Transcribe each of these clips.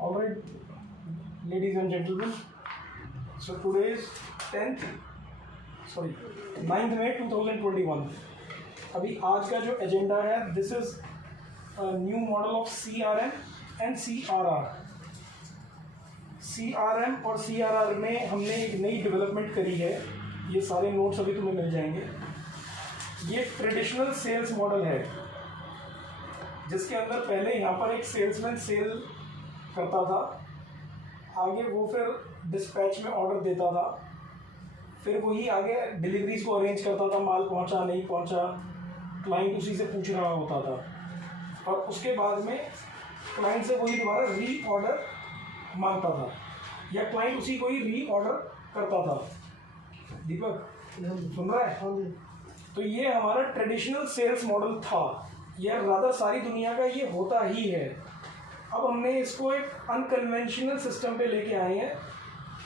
All right, ladies and gentlemen. So today is 9th May 2021. अभी आज का जो एजेंडा है, this is new model of CRM and CRR. CRM और CRR में हमने एक नई डेवलपमेंट करी है. ये सारे नोट्स अभी तुम्हें मिल जाएंगे. ये ट्रेडिशनल सेल्स मॉडल है जिसके अंदर पहले यहाँ पर एक सेल्समैन सेल करता था, आगे वो फिर डिस्पैच में ऑर्डर देता था, फिर वही आगे डिलीवरीज को अरेंज करता था, माल पहुँचा नहीं पहुँचा क्लाइंट उसी से पूछ रहा होता था, और उसके बाद में क्लाइंट से वही दोबारा री ऑर्डर मांगता था या क्लाइंट उसी को ही री ऑर्डर करता था. दीपक सुन रहा है? हाँ जी. तो ये हमारा ट्रेडिशनल सेल्स मॉडल था. यह ज़्यादा सारी दुनिया का ये होता ही है. अब हमने इसको एक अनकन्वेंशनल सिस्टम पे लेके आए हैं.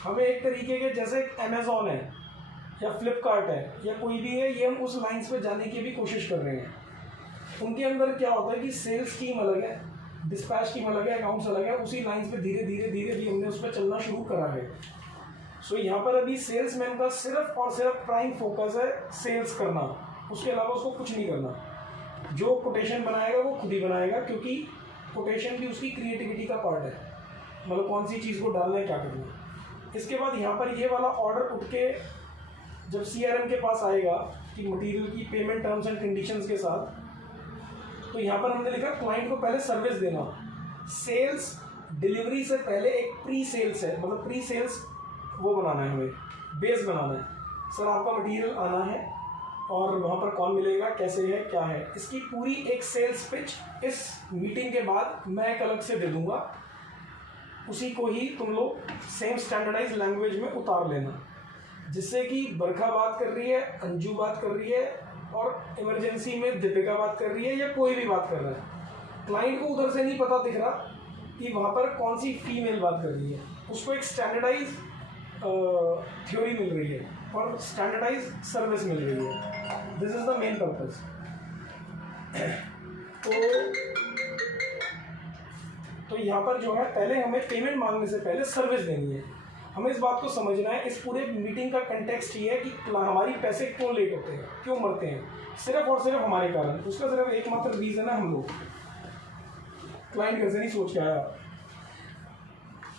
हमें एक तरीके के जैसे अमेज़ॉन है या फ्लिपकार्ट है या कोई भी है, ये हम उस लाइन्स पे जाने की भी कोशिश कर रहे हैं. उनके अंदर क्या होता है कि सेल्स टीम अलग है, डिस्पैच टीम अलग है, अकाउंट्स अलग है. उसी लाइन्स पे धीरे धीरे भी हमने उस पर चलना शुरू करा है. सो यहाँ पर अभी सेल्समैन का सिर्फ और सिर्फ प्राइम फोकस है सेल्स करना. उसके अलावा उसको कुछ नहीं करना. जो कोटेशन बनाएगा वो खुद ही बनाएगा, क्योंकि कोटेशन भी उसकी क्रिएटिविटी का पार्ट है. मतलब कौन सी चीज़ को डालना है, क्या करना है. इसके बाद यहाँ पर ये वाला ऑर्डर उठ के जब CRM के पास आएगा कि मटेरियल की पेमेंट टर्म्स एंड कंडीशंस के साथ, तो यहाँ पर हमने लिखा क्लाइंट को पहले सर्विस देना. सेल्स डिलीवरी से पहले एक प्री सेल्स है, मतलब प्री सेल्स वो बनाना है, हमें बेस बनाना है. सर आपका मटेरियल आना है और वहाँ पर कौन मिलेगा, कैसे है, क्या है, इसकी पूरी एक सेल्स पिच इस मीटिंग के बाद मैं एक अलग से दे दूँगा. उसी को ही तुम लोग सेम स्टैंडर्डाइज लैंग्वेज में उतार लेना, जिससे कि बरखा बात कर रही है, अंजू बात कर रही है, और इमरजेंसी में दीपिका बात कर रही है, या कोई भी बात कर रहा है. क्लाइंट को उधर से नहीं पता दिख रहा कि वहाँ पर कौन सी फीमेल बात कर रही है. उसको एक स्टैंडर्डाइज थ्योरी मिल रही है और स्टैंडर्डाइज सर्विस मिल रही है. This is the main purpose. तो यहाँ पर जो है, पहले हमें पेमेंट मांगने से पहले सर्विस देनी है. हमें इस बात को समझना है. इस पूरे मीटिंग का कंटेक्स्ट ये है कि हमारी पैसे क्यों लेट होते हैं, क्यों मरते हैं, सिर्फ और सिर्फ हमारे कारण. उसका सिर्फ एकमात्र रीज़न है हम लोग. क्लाइंट घर से नहीं सोच के आया.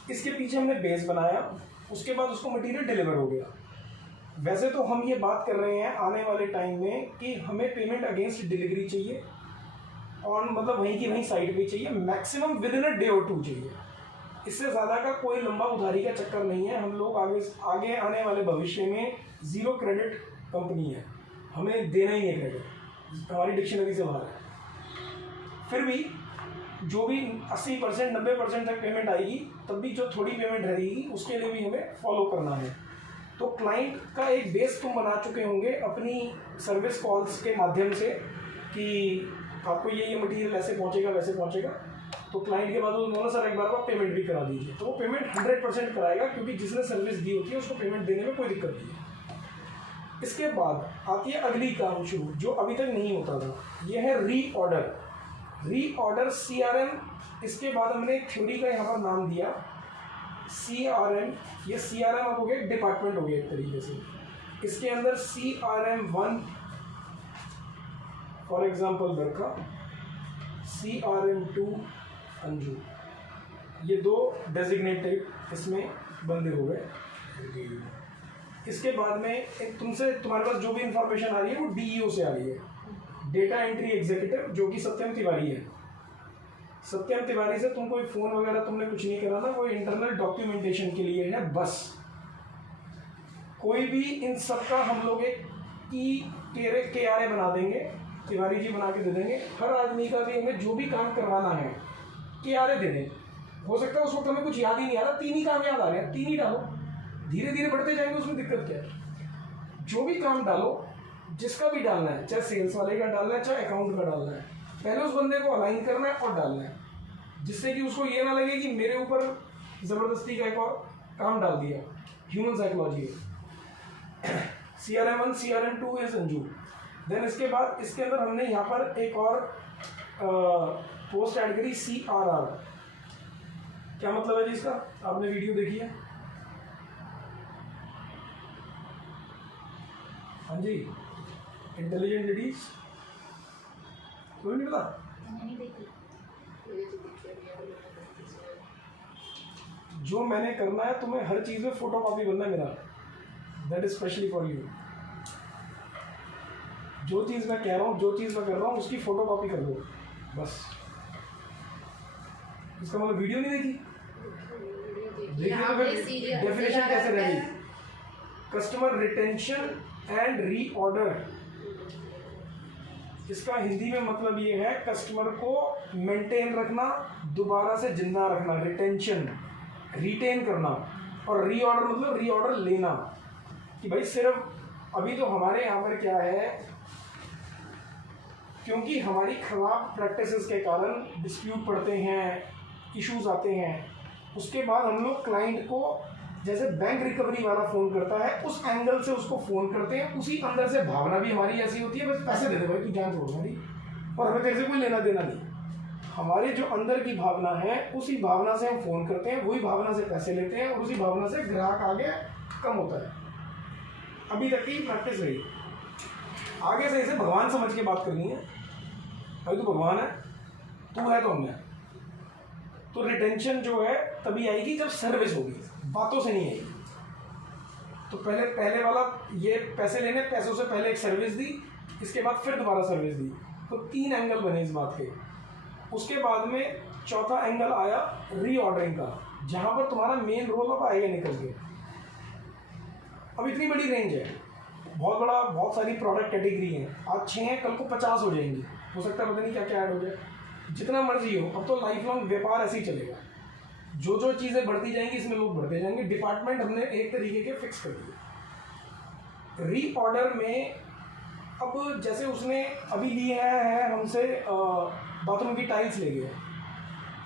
इसके पीछे हमने बेस बनाया, उसके बाद उसको मटेरियल डिलीवर हो गया. वैसे तो हम ये बात कर रहे हैं आने वाले टाइम में कि हमें पेमेंट अगेंस्ट डिलीवरी चाहिए, और मतलब वहीं की वहीं साइड पे चाहिए, maximum with in a day और 2 चाहिए. इससे ज़्यादा का कोई लंबा उधारी का चक्कर नहीं है. हम लोग आगे आने वाले भविष्य में ज़ीरो क्रेडिट कंपनी है. हमें देना ही नहीं क्रेडिट, हमारी डिक्शनरी से बाहर है. फिर भी जो भी 80% 90% तक पेमेंट आएगी, तब भी जो थोड़ी पेमेंट रहेगी उसके लिए भी हमें फॉलो करना है. तो क्लाइंट का एक बेस तुम बना चुके होंगे अपनी सर्विस कॉल्स के माध्यम से कि आपको ये मटेरियल ऐसे पहुंचेगा, वैसे पहुंचेगा. तो क्लाइंट के बाद उन्होंने सर एक बार आप पेमेंट भी करा दीजिए, तो वो पेमेंट 100% कराएगा, क्योंकि जिसने सर्विस दी होती है उसको पेमेंट देने में कोई दिक्कत नहीं है. इसके बाद आती है अगली काम शुरू, जो अभी तक नहीं होता था. यह है री ऑर्डर. री ऑर्डर CRM. इसके बाद हमने एक थ्योरी का यहाँ पर नाम दिया CRM. ये CRM अब हो गया, डिपार्टमेंट हो गया एक तरीके से. इसके अंदर CRM1 for example Barkha, CRM2 Anju. ये 2 डेजिग्नेटेड इसमें बंदे हो गए. इसके बाद में एक तुम्हारे पास जो भी इंफॉर्मेशन आ रही है वो DEO से आ रही है, डेटा एंट्री एग्जीक्यूटिव, जो कि सत्यम तिवारी है. सत्यम तिवारी से तुम कोई फ़ोन वगैरह तुमने कुछ नहीं कराना, कोई इंटरनल डॉक्यूमेंटेशन के लिए है बस. कोई भी इन सब का हम लोग एक KRA बना देंगे, तिवारी जी बना के दे देंगे. हर आदमी का भी हमें जो भी काम करवाना है KRA दे दें. हो सकता है उस वक्त हमें कुछ याद ही नहीं आ रहा, 3 ही काम याद आ रहे हैं, 3 ही डालो. धीरे धीरे बढ़ते जाएंगे, उसमें दिक्कत क्या है. जो भी काम डालो, जिसका भी डालना है, चाहे सेल्स वाले का डालना है, चाहे अकाउंट का डालना है, पहले उस बंदे को अलाइन करना है और डालना है, जिससे कि उसको ये ना लगे कि मेरे ऊपर ज़बरदस्ती का एक और काम डाल दिया. ह्यूमन साइकोलॉजी है. CRM1 CRM2 is Anju. Then इसके बाद इसके अंदर हमने यहाँ पर एक और पोस्ट ऐड करी CRR. क्या मतलब है जी इसका? आपने वीडियो देखी है? हाँ जी, इंटेलिजेंट लेडीज, कोई नहीं पता? जो मैंने करना है तुम्हें हर चीज़ में फोटो कॉपी बनना है मेरा, that is specially for you. जो चीज़ मैं कह रहा हूँ, जो चीज़ मैं कर रहा हूँ उसकी फोटो कॉपी कर दो बस। इसका मतलब वीडियो नहीं देखी? देखिए तो फिर डेफिनेशन कैसे रहेगी? कस्टमर रिटेंशन एंड रीऑर्डर, इसका हिंदी में मतलब ये है कस्टमर को मेंटेन रखना, दोबारा से जिंदा रखना, रिटेंशन, रिटेन करना, और रीऑर्डर मतलब रीऑर्डर लेना। कि भाई सिर्फ अभी तो हमारे यहाँ पर क्या है, क्योंकि हमारी खराब प्रैक्टिसेस के कारण डिस्प्यूट पड़ते हैं, इश्यूज आते हैं, उसके बाद हम लोग क्लाइंट को जैसे बैंक रिकवरी वाला फ़ोन करता है उस एंगल से उसको फ़ोन करते हैं। उसी अंदर से भावना भी हमारी ऐसी होती है, बस पैसे दे दे भाई, तू जान छोड़ मेरी, और हमें तेरे से कोई लेना देना नहीं। हमारी जो अंदर की भावना है उसी भावना से हम फ़ोन करते हैं, वही भावना से पैसे लेते हैं, और उसी भावना से ग्राहक आगे कम होता है। अभी तक की प्रैक्टिस रही। आगे से इसे भगवान समझ के बात करनी है। भाई तू भगवान है, तू है तो हम है। तो रिटेंशन जो है तभी आएगी जब सर्विस होगी, बातों से नहीं आएगी। तो पहले वाला ये पैसे लेने, पैसों से पहले एक सर्विस दी, इसके बाद फिर दोबारा सर्विस दी, तो 3 एंगल बने इस बात के। उसके बाद में चौथा एंगल आया रीऑर्डरिंग का, जहाँ पर तुम्हारा मेन रोल अब आएगा निकल के। अब इतनी बड़ी रेंज है, बहुत बड़ा, बहुत सारी प्रोडक्ट कैटेगरी है। आज 6 हैं, कल को 50 हो जाएंगी, हो सकता है पता नहीं क्या क्या ऐड हो जाए, जितना मर्जी हो। अब तो लाइफ लॉन्ग व्यापार ऐसे ही चलेगा, जो जो चीज़ें बढ़ती जाएंगी इसमें लोग बढ़ते जाएंगे। डिपार्टमेंट हमने एक तरीके के फिक्स कर दिए। रीऑर्डर में अब जैसे उसने अभी लिया है हमसे बाथरूम की टाइल्स ले गए,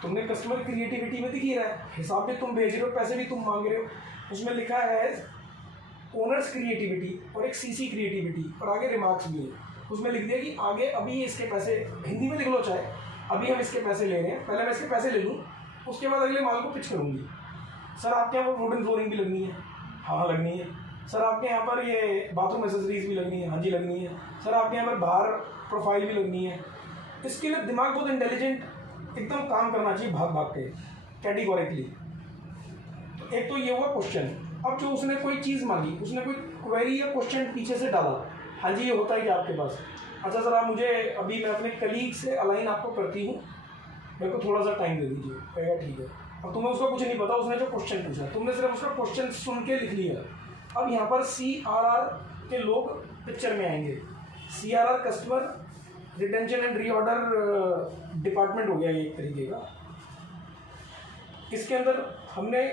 तुमने कस्टमर क्रिएटिविटी में दिखी रहा है, हिसाब भी तुम भेज रहे हो, पैसे भी तुम मांग रहे हो, उसमें लिखा है ओनर्स क्रिएटिविटी और एक सीसी क्रिएटिविटी, और आगे रिमार्क्स भी है। उसमें लिख दिया कि आगे अभी इसके पैसे, हिंदी में लिख लो चाहे, अभी हम इसके पैसे ले रहे हैं, पहले मैं इसके पैसे ले लूँ, उसके बाद अगले माल को पिच करूँगी। सर आपके यहाँ पर वुडन फ्लोरिंग भी लगनी है? हाँ लगनी है। सर आपके यहाँ पर ये बाथरूम एसेसरीज भी लगनी है? हाँ जी लगनी है। सर आपके यहाँ पर बाहर प्रोफाइल भी लगनी है। इसके लिए दिमाग बहुत इंटेलिजेंट एकदम काम करना चाहिए, भाग भाग के, कैटेगोरिकली। तो एक तो ये हुआ क्वेश्चन। अब जो उसने कोई चीज़ मांगी, उसने कोई क्वेरी या क्वेश्चन पीछे से डाला, हाँ जी ये होता है क्या आपके पास? अच्छा सर आप मुझे अभी, मैं अपने कलीग से अलाइन आपको करती हूँ, मेरे को थोड़ा सा टाइम दे दीजिए। कहेगा ठीक है। अब तुम्हें उसका कुछ नहीं पता, उसने जो क्वेश्चन पूछा, तुमने सिर्फ उसका क्वेश्चन सुन के लिख लिया। अब यहाँ पर CRR के लोग पिक्चर में आएंगे। CRR customer retention and reorder department हो गया ये एक तरीके का। इसके अंदर हमने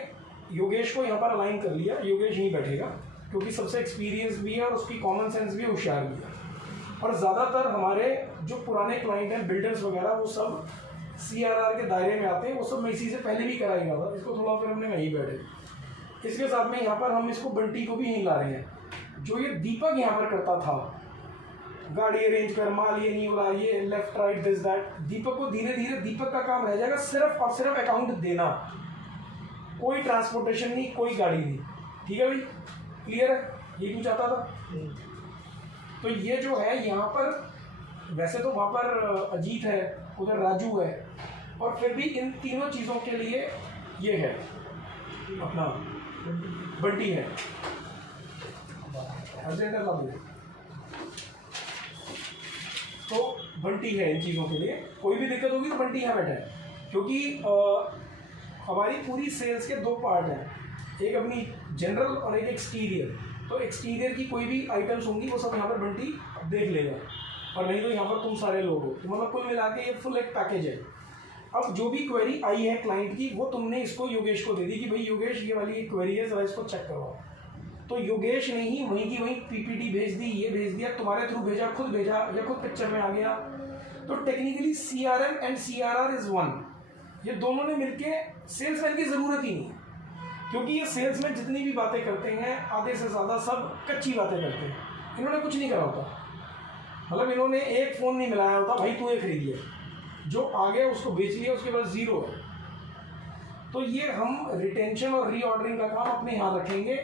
योगेश को यहाँ पर अलाइन कर लिया। योगेश यहीं बैठेगा क्योंकि सबसे एक्सपीरियंस भी है और उसकी कॉमन सेंस भी है, होशियार भी है। और ज़्यादातर हमारे जो पुराने क्लाइंट हैं, बिल्डर्स वगैरह, वो सब CRR के दायरे में आते हैं। वो सब मैं इसी से पहले भी कराया था, इसको थोड़ा फिर हमने वहीं बैठे। इसके साथ में यहाँ पर हम इसको बंटी को भी यहीं ला रहे हैं। जो ये दीपक यहाँ पर करता था, गाड़ी अरेंज कर, माल ये नहीं हो रहा, ये लेफ्ट राइट दिस दैट, दीपक को धीरे धीरे, दीपक का काम रह जाएगा सिर्फ और सिर्फ अकाउंट देना। कोई ट्रांसपोर्टेशन नहीं, कोई गाड़ी नहीं। ठीक है भाई, क्लियर है? ये क्यों चाहता था? तो ये जो है यहाँ पर, वैसे तो वहाँ पर अजीत है, उधर राजू है, और फिर भी इन तीनों चीज़ों के लिए ये है अपना बंटी है। तो बंटी है इन चीज़ों के लिए। कोई भी दिक्कत होगी तो बंटी यहाँ बैठा है, क्योंकि हमारी पूरी सेल्स के 2 पार्ट हैं, एक अपनी जनरल और एक एक्सटीरियर। तो एक्सटीरियर की कोई भी आइटम्स होंगी वो सब यहाँ पर बंटी देख लेगा, और नहीं तो यहाँ पर तुम सारे लोग हो। तो मतलब कुल मिला के ये फुल एक पैकेज है। अब जो भी क्वेरी आई है क्लाइंट की, वो तुमने इसको योगेश को दे दी कि भाई योगेश ये वाली एक क्वेरी है, ज़रा इसको चेक करवाओ। तो योगेश ने ही वहीं की वहीं PPT भेज दी, ये भेज दिया, तुम्हारे थ्रू भेजा, खुद भेजा, या खुद पिक्चर में आ गया। तो technically CRM and CRR is 1। ये दोनों ने मिलके, सेल्समैन की ज़रूरत ही नहीं, क्योंकि ये सेल्समैन जितनी भी बातें करते हैं आधे से ज़्यादा सब कच्ची बातें करते हैं। इन्होंने कुछ नहीं करा होता, मतलब इन्होंने एक फ़ोन नहीं मिलाया होता, भाई तू ये खरीदिए, जो आ गया उसको बेच लिया, उसके बाद ज़ीरो है। तो ये हम रिटेंशन और रीऑर्डरिंग का काम अपने यहाँ रखेंगे।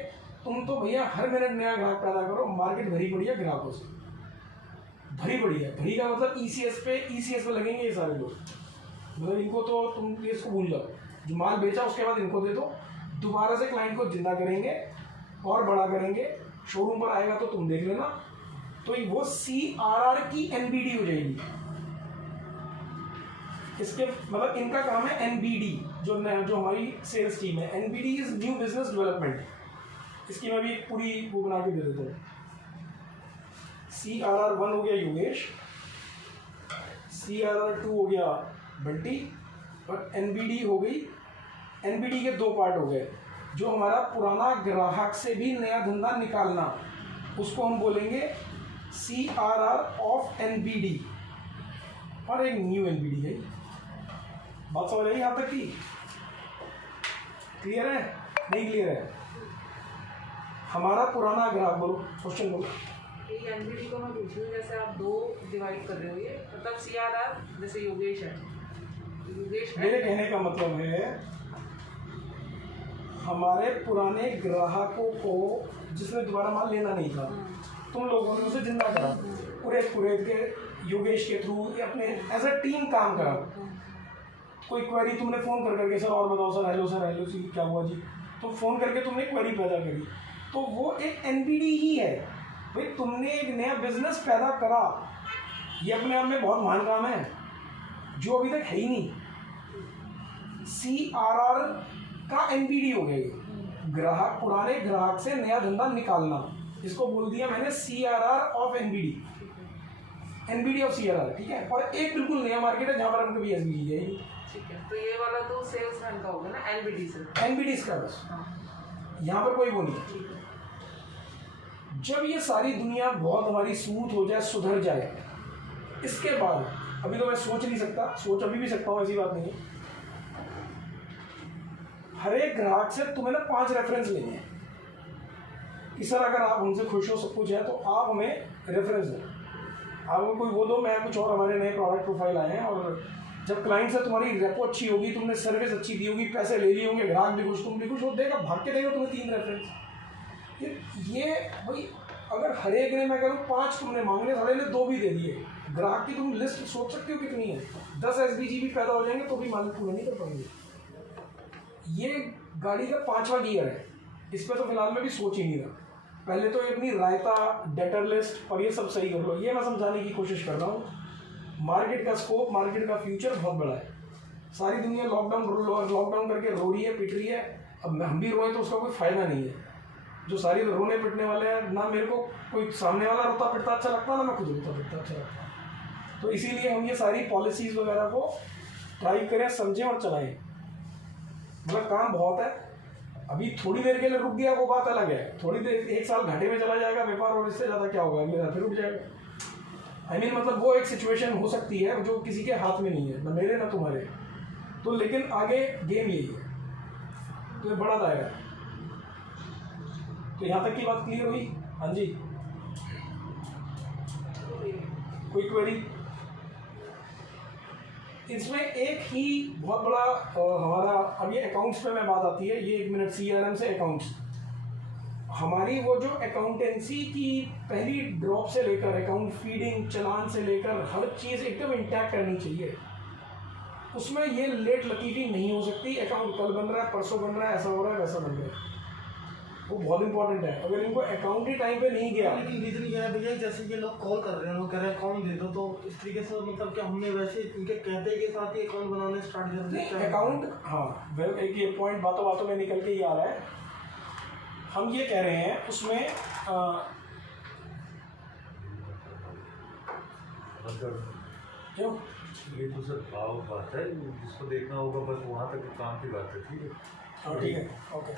तुम तो भैया हर मिनट नया ग्राहक पैदा करो, मार्केट भरी पड़ी है ग्राहकों से, भरी पड़ी है। भरी का मतलब ईसीएस पे लगेंगे ये सारे लोग, मतलब इनको तो तुम इसको भूल जाओ, जो माल बेचा उसके बाद इनको दे दो, दोबारा से क्लाइंट को जिंदा करेंगे और बड़ा करेंगे। शोरूम पर आएगा तो तुम देख लेना, तो वो CRR की NBD हो जाएगी। इसके मतलब इनका काम है NBD, जो हमारी सेल्स टीम है। NBD is new business development. इसकी मैं भी एक पूरी वो बना के दे देता हूँ। CRR 1 हो गया योगेश, CRR 2 हो गया बंटी, और NBD हो गई। NBD के 2 पार्ट हो गए। जो हमारा पुराना ग्राहक से भी नया धंधा निकालना, उसको हम बोलेंगे CRR ऑफ NBD, और एक न्यू NBD है। बात समझ आई यहाँ तक की? क्लियर है? नहीं क्लियर है? हमारा पुराना ग्राहक, बोलो क्वेश्चन बोलो। ये NBD को मैं पूछ रही हूँ, जैसे आप 2 डिवाइड कर रहे हो, ये मतलब CRR जैसे योगेश है, मेरे कहने का मतलब है हमारे पुराने ग्राहकों को जिसने दोबारा माल लेना नहीं था, तुम लोगों ने उसे जिंदा करा, पूरे के योगेश के थ्रू अपने एज अ टीम काम करा। कोई क्वेरी तुमने फ़ोन कर करके, सर और बताओ सर, हेलो जी क्या हुआ जी, तो फ़ोन करके तुमने क्वेरी पैदा करी, तो वो एक NBD ही है भाई। तुमने एक नया बिजनेस पैदा करा, ये अपने आप में बहुत महान काम है जो अभी तक है ही नहीं। CRR का NBD हो गया ये, ग्राहक, पुराने ग्राहक से नया धंधा निकालना, इसको बोल दिया मैंने CRR of NBD of CRR, ठीक है। और एक बिल्कुल नया मार्केट है जहाँ पर हम कभी SBG जाएगी, ठीक है। तो ये वाला तो सेल्समैन का होगा ना, NBD से, NBD इसका बस, यहाँ पर कोई वो नहीं। जब ये सारी दुनिया बहुत हमारी स्मूथ हो जाए, सुधर जाए, इसके बाद, अभी तो मैं सोच नहीं सकता, सोच अभी भी सकता हूँ, ऐसी बात नहीं है। हर एक ग्राहक से तुम्हें ना 5 रेफरेंस लेने हैं कि सर अगर आप हमसे खुश हो, सब कुछ है, तो आप हमें रेफरेंस दें, आप हमें कोई वो दो, मैं कुछ और, हमारे नए प्रोडक्ट प्रोफाइल आए हैं। और जब क्लाइंट से तुम्हारी रेपो अच्छी होगी, तुमने सर्विस अच्छी दी होगी, पैसे ले लिए होंगे, ग्राहक भी खुश, तुम भी खुश, हो देगा, भाग के देगा तुम्हें 3 रेफरेंस। ये भाई अगर हर एक ने, मैं करूँ 5 तुमने मांगने, सारे ने 2 भी दे दिए, ग्राहक की तुम लिस्ट सोच सकते हो कितनी है? 10 SBG भी पैदा हो जाएंगे तो भी मालिक पूरा नहीं कर पाएंगे। ये गाड़ी का 5वां गियर है, इस पर तो फिलहाल मैं भी सोच ही नहीं रहा। पहले तो ये अपनी रायता, डेटर लिस्ट और ये सब सही कर लो, ये मैं समझाने की कोशिश कर रहा हूँ। मार्केट का स्कोप, मार्केट का फ्यूचर बहुत बड़ा है। सारी दुनिया लॉकडाउन करके रो रही है, पिट रही है। अब हम भी रोए तो उसका कोई फ़ायदा नहीं है। जो सारी रोने पिटने वाले हैं ना, मेरे को कोई सामने वाला रोता पिटता अच्छा लगता, ना मैं खुद रोता पिटता अच्छा लगता। तो इसीलिए हम ये सारी पॉलिसीज़ वगैरह को ट्राई करें, समझें और चलाएं। मतलब काम बहुत है, अभी थोड़ी देर के लिए रुक गया वो बात अलग है, थोड़ी देर 1 साल घाटे में चला जाएगा व्यापार, और इससे ज़्यादा क्या होगा, मेरा फिर रुक जाएगा। मतलब वो एक सिचुएशन हो सकती है जो किसी के हाथ में नहीं है, ना मेरे ना तुम्हारे, तो लेकिन आगे गेम यही है, तो ये बड़ा दायरा है। तो यहाँ तक की बात क्लियर हुई? हाँ जी, कोई क्वेरी? इसमें एक ही बहुत बड़ा हमारा, अब ये अकाउंट्स पे में बात आती है, ये 1 मिनट, CRM से अकाउंट्स, हमारी वो जो अकाउंटेंसी की पहली ड्रॉप से लेकर अकाउंट फीडिंग, चलान से लेकर हर चीज़ एकदम इंटैक्ट रहनी चाहिए। उसमें ये लेट लतीफ़ी नहीं हो सकती, अकाउंट कल बन रहा है, परसों बन रहा है, ऐसा हो रहा है, वैसा बन रहा है, वो बहुत इंपॉर्टेंट है। अगर इनको अकाउंट ही टाइम पे नहीं गया, लेकिन रीजन क्या है भैया, जैसे ये लोग कॉल कर रहे हैं, लोग कह रहे हैं अकाउंट दे दो, तो इस तरीके से मतलब क्या हमने वैसे इनके कहते के साथ ही अकाउंट बनाने स्टार्ट कर दिया अकाउंट? हाँ, एक ये पॉइंट बातों बातों में निकल के ही आ रहा है। हम ये कह रहे हैं उसमें क्यों, ये तो सर भाव बात है, जिसको देखना होगा बस वहाँ तक काम की बात है, ठीक है? हाँ ठीक है, ओके।